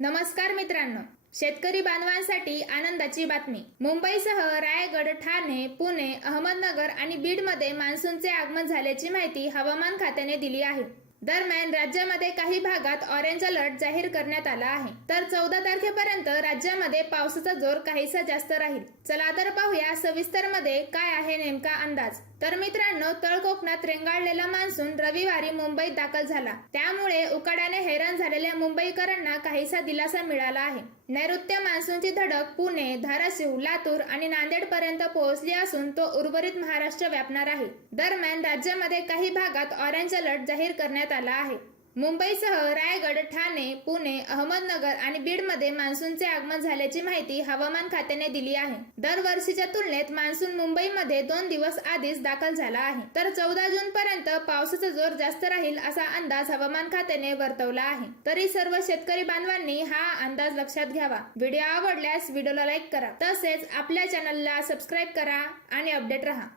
नमस्कार मित्रांनो, शेतकरी बांधवांसाठी आनंदाची बातमी। मुंबईसह रायगड, ठाणे, पुणे, अहमदनगर आणि बीडमध्ये मान्सूनचे आगमन झाल्याची माहिती हवामान खात्याने दिली आहे। दरम्यान राज्यामध्ये काही भागात ऑरेंज अलर्ट जाहीर करण्यात आला आहे, तर 14 तारखेपर्यंत राज्यामध्ये पावसाचा जोर काहीसा जास्त राहील। चला तर पाहूया सविस्तर मध्ये काय आहे नेमका अंदाज। तर मित्रांनो, तळ कोकणात रेंगाळलेला मान्सून रविवारी मुंबईत दाखल झाला, त्यामुळे उकाड्याने हैराण झालेल्या मुंबईकरांना काहीसा दिलासा मिळाला आहे। नैऋत्य मान्सूनची धडक पुणे, धाराशिव, लातूर आणि नांदेड पर्यंत पोहोचली असून तो उर्वरित महाराष्ट्र व्यापणार आहे। दरम्यान राज्यामध्ये काही भागात ऑरेंज अलर्ट जाहीर करण्यात आला आहे। मुंबईसह रायगड, ठाणे, पुणे, अहमदनगर आणि बीडमध्ये मान्सूनचे आगमन झाल्याची माहिती हवामान खात्याने दिली आहे। दरवर्षीच्या तुलनेत मान्सून मुंबईमध्ये 2 दिवस आधीच दाखल झाला आहे, तर 14 जून पर्यंत पावसाचा जोर जास्त राहील असा अंदाज हवामान खात्याने वर्तवला आहे। तरी सर्व शेतकरी बांधवांनी हा अंदाज लक्षात घ्यावा। व्हिडिओ आवडल्यास व्हिडिओला लाईक करा, तसेच आपल्या चॅनलला सबस्क्राईब करा आणि अपडेट रहा।